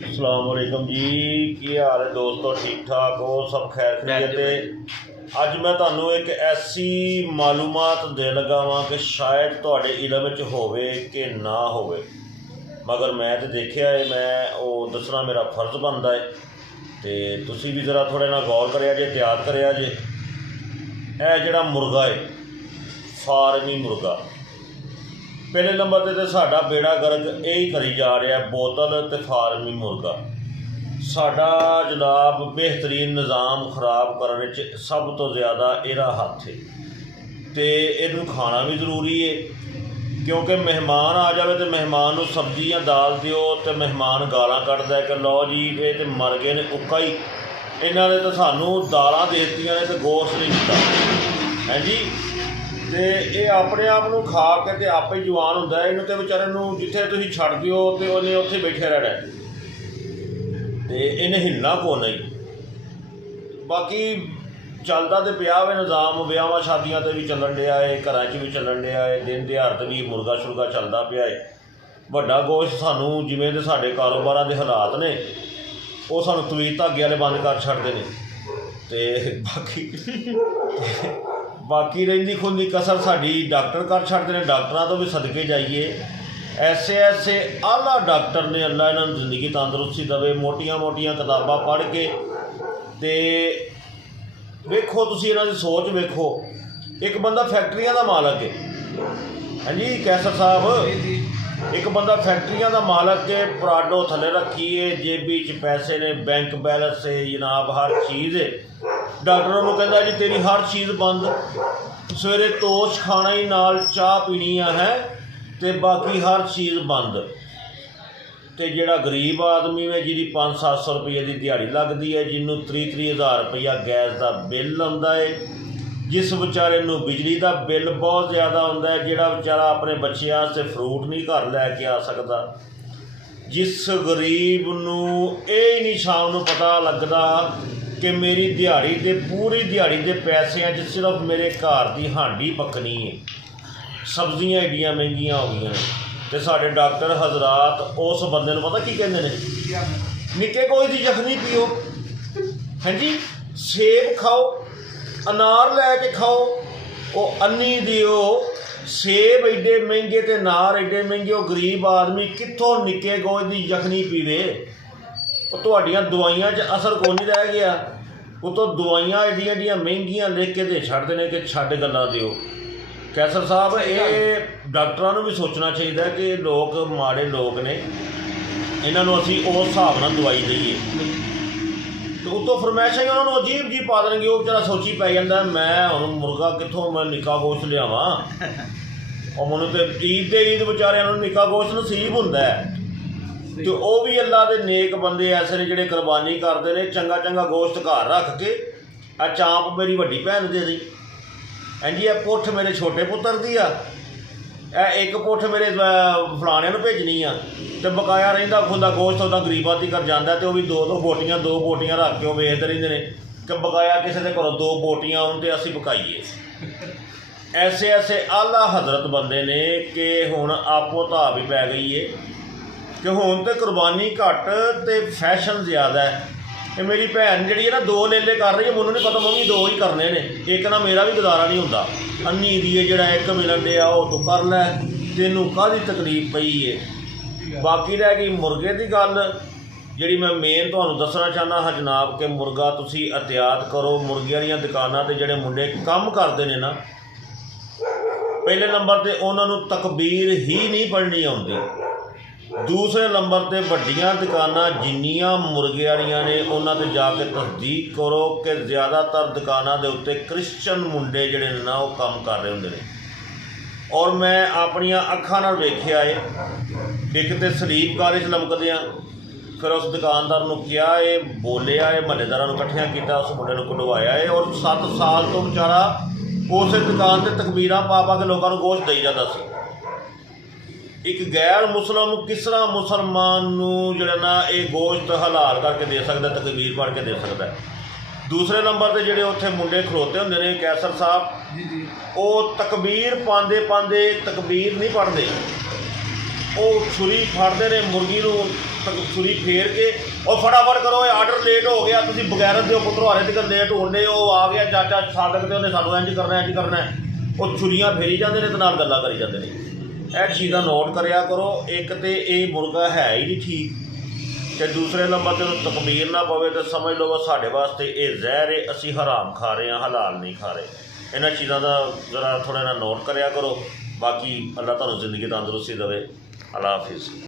अस्सलाम वालेकुम जी, की हाल है दोस्तों? ठीक ठाक हो? सब खैर खैरियत? अज मैं तुहानू एक ऐसी मालूमात दे लगा वां कि शायद तुहाडे इलम विच होवे कि ना होवे, मगर मैं तो देखिया है, मैं वो दसना मेरा फर्ज बनता है। तो तुसी भी ज़रा थोड़े ना गौर करिया जे, एहतियात करिया जे। यह जिहड़ा मुर्गा है, फार्मी मुर्गा, पहले नंबर पर तो साडा बेड़ा गर्क यही करी जा रहा है, बोतल तो फार्मी मुर्गा। साडा जनाब बेहतरीन निज़ाम खराब करने च सब तो ज़्यादा इहदा हत्थ है, तो इनू खाना भी जरूरी है, क्योंकि मेहमान आ जाए तो मेहमान को सब्जी या दाल दिओ तो मेहमान गालां कढ़दा है कि लो जी ये तो मर गए ने, उक्का ही इन्हों ने तो सानू दालां दे दित्तियां ने तो गोश्त नहीं दिता है जी। तो ये अपने आप को खा के तो आपे ही जवान होंदा है, इनू तो बेचारे जिथे तुसीं छड्ड दिओ तो उन्हें उत्थे बैठे रहना, तो इन्हें हिलना को नहीं। बाकी चलता तो पिया वे निज़ाम, विआहां शादियां ते भी चलन दिया है, घरां च भी चलन दिया है, दिन दिहाड़ भी मुर्गा शुरगा चलता पिया है। वड्डा गोश्त सानू जिवें दे साडे कारोबारां दे हालात ने वो सानू तवीत धागे वाले बंद कर छड्डदे ने, ते बाकी रहिंदी खुंदी कसर साडी डॉक्टर कर छड्डदे ने। डॉक्टरां तो भी सदके जाइए, ऐसे ऐसे आला डॉक्टर ने, अल्लाह इन्हां नूं जिंदगी तंदुरुस्ती देवे, मोटियां मोटियां किताबां पढ़ के ते वेखो तुसीं इन्हां दी सोच वेखो। एक बंदा फैक्ट्रियां दा मालक है, हाँ जी कैसर साहब, एक बंदा फैक्ट्रियां दा मालक है, पराडो थले रखी है, जेबी च पैसे ने, बैंक बैलेंस है जनाब, हर चीज़ है। डॉक्टरों को कहता जी तेरी हर चीज़ बंद, सवेरे तोश खाना ही नाल चाह पीनी है, तो बाकी हर चीज़ बंद। तो जिहड़ा गरीब आदमी है जिहदी 500-700 रुपये की दिहाड़ी लगती है, जिन्हों 30-30 हज़ार रुपया गैस का बिल आता है, जिस बेचारे नूं बिजली का बिल बहुत ज़्यादा आता है, जिहड़ा बेचारा अपने बच्चों वास्ते फ्रूट नहीं घर लैके आ सकता, जिस गरीब नूं ये नहीं शाम नूं पता लगता कि मेरी दिहाड़ी के पूरी दिहाड़ी के पैसों च सिर्फ मेरे घर की हांडी पकनी है, सब्जियां एडियां महंगियां हो गई हैं। तो साडे डॉक्टर हजरात उस बंदे नूं पता की कहंदे ने, निक्के कोई दी जखनी पियो, हाँ जी सेब खाओ, अनार लैके खाओ, वो अन्नी दिओ। सेब एडे महंगे तो अनार एडे महंगे, वो गरीब आदमी कित्थों निक्के गोए दी जखनी पीवे? तुहाडियां दवाइयां च असर कोई नहीं रह गया, उतों दवाइयां एडियां एडियां महंगियां लिख के दे छड्डदे ने कि छड्ड गल्लां दिओ। कैसर साहब ये डॉक्टरां नूं भी सोचना चाहिए कि लोग माड़े लोग ने, इन्हां नूं असीं उस हिसाब नाल दवाई दईए, तो उतों फरमैशां ही उन्होंने अजीब जी पा देंगे। वो बेचारा सोची पै जाता मैं हुण मुर्गा कित्थों मैं निक्का गोश्त लियावां, और मैनूं तो ईद दे ईद बेचारियां नूं निक्का गोश्त नसीब हुंदा है, तो वह भी अल्लाह के नेक बंदे ऐसे ने जिहड़े कुरबानी करते हैं, चंगा चंगा गोश्त घर रख के आ चांप मेरी वड्डी भैन दे दी, हाँ जी यह पुठ मेरे छोटे पुत्र दी आ, एक पुठ मेरे फलाने नूं भेजनी आ, तो बकाया रहिंदा खुंदा गोश्त उदा गरीबां तकर जांदा, तो भी दो बोटियां रख के वेचते रहिंदे ने कि बकाया किसी के घरों 2 बोटियां आउण ते असीं पकाईए। ऐसे ऐसे आला हजरत बंदे ने कि हुण आपो धा भी पै गई है कि हुण तो कुरबानी घट तो फैशन ज़्यादा है। ये मेरी भैन जी है ना 2 लेले कर रही है, मैनूं नहीं पता मैं भी 2 ही करने ने, एक ना मेरा भी गुजारा नहीं होंदा, अन्नी दी है जिहड़ा एक मिलन दिया वो तू कर लै, तैनूं काहदी तकलीफ पई है। बाकी रह गई मुर्गे की गल, जिहड़ी मैं मेन तुहानूं दसना चाहना हाँ जनाब कि मुर्गा तुसीं एहतियात करो। मुर्गियां दीयां दुकानां ते जिहड़े मुंडे काम करदे ने ना, पहले नंबर ते उन्हां नूं तकबीर ही नहीं पढ़नी आउंदी, दूसरे नंबर पर वड्डियां दुकानां जिन्नियां मुर्गे वालियां ने उन्हां ते जाके तसदीक करो कि ज़्यादातर दुकानां दे उत्ते क्रिश्चन मुंडे जिहड़े ने ना वो काम कर रहे हुंदे ने, और मैं अपनियां अखां नाल वेखिया है। एक तो सलीप कालेज लमकदियां, फिर उस दुकानदार नूं कहा है, बोलिया है, महल्लेदारां नूं इकट्ठियां कीता, उस मुंडे नूं कढवाया है, और 7 साल तो बेचारा उस दुकान ते तकबीरां पा पा के लोगों को गोश्त दई जाता सी। एक गैर मुसलम किस तरह मुसलमान नूं जिहड़ा ना ये गोश्त हलाल करके दे सकदा, तकबीर पढ़ के दे सकदा है। दूसरे नंबर पर जिहड़े उत्थे मुंडे खलोते हुंदे ने कैसर साहब, वो तकबीर पांदे तकबीर नहीं पढ़ते, वो छुरी फड़ते हैं मुर्गी नूं ਛੁਰੀ ਫੇਰ ਕੇ ਉਹ ਫਟਾਫਟ ਕਰੋ, ਇਹ ਆਰਡਰ ਲੇਟ ਹੋ ਗਿਆ, ਤੁਸੀਂ ਬਗੈਰਤ ਦਿਓ ਪੁੱਤਰੋ ਹਾਲੇ ਤੱਕ ਲੇਟ ਹੋਣੇ, ਉਹ ਆ ਗਿਆ ਚਾਚਾ ਸਾਦਕ ਤੇ ਉਹਨੇ ਸਾਨੂੰ ਇੰਝ ਕਰਨਾ ਇੰਝ ਕਰਨਾ, ਉਹ ਛੁਰੀਆਂ ਫੇਰੀ ਜਾਂਦੇ ਨੇ ਤੇ ਨਾਲ ਗੱਲਾਂ ਕਰੀ ਜਾਂਦੇ ਨੇ। ਇਹ ਚੀਜ਼ਾਂ ਨੋਟ ਕਰਿਆ ਕਰੋ। ਇੱਕ ਤਾਂ ਇਹ ਮੁਰਗਾ ਹੈ ਹੀ ਨਹੀਂ ਠੀਕ, ਅਤੇ ਦੂਸਰੇ ਨੰਬਰ 'ਤੇ ਉਹਨੂੰ ਤਕਬੀਰ ਨਾ ਪਵੇ ਤਾਂ ਸਮਝ ਲਓ ਸਾਡੇ ਵਾਸਤੇ ਇਹ ਜ਼ਹਿਰ ਹੈ, ਅਸੀਂ ਹਰਾਮ ਖਾ ਰਹੇ ਹਾਂ, ਹਲਾਲ ਨਹੀਂ ਖਾ ਰਹੇ। ਇਹਨਾਂ ਚੀਜ਼ਾਂ ਦਾ ਜ਼ਰਾ ਥੋੜ੍ਹਾ ਜਿਹਾ ਨੋਟ ਕਰਿਆ ਕਰੋ। ਬਾਕੀ ਅੱਲਾ ਤੁਹਾਨੂੰ ਜ਼ਿੰਦਗੀ ਤੰਦਰੁਸਤੀ ਦੇਵੇ। ਅੱਲਾ ਹਾਫਿਜ਼।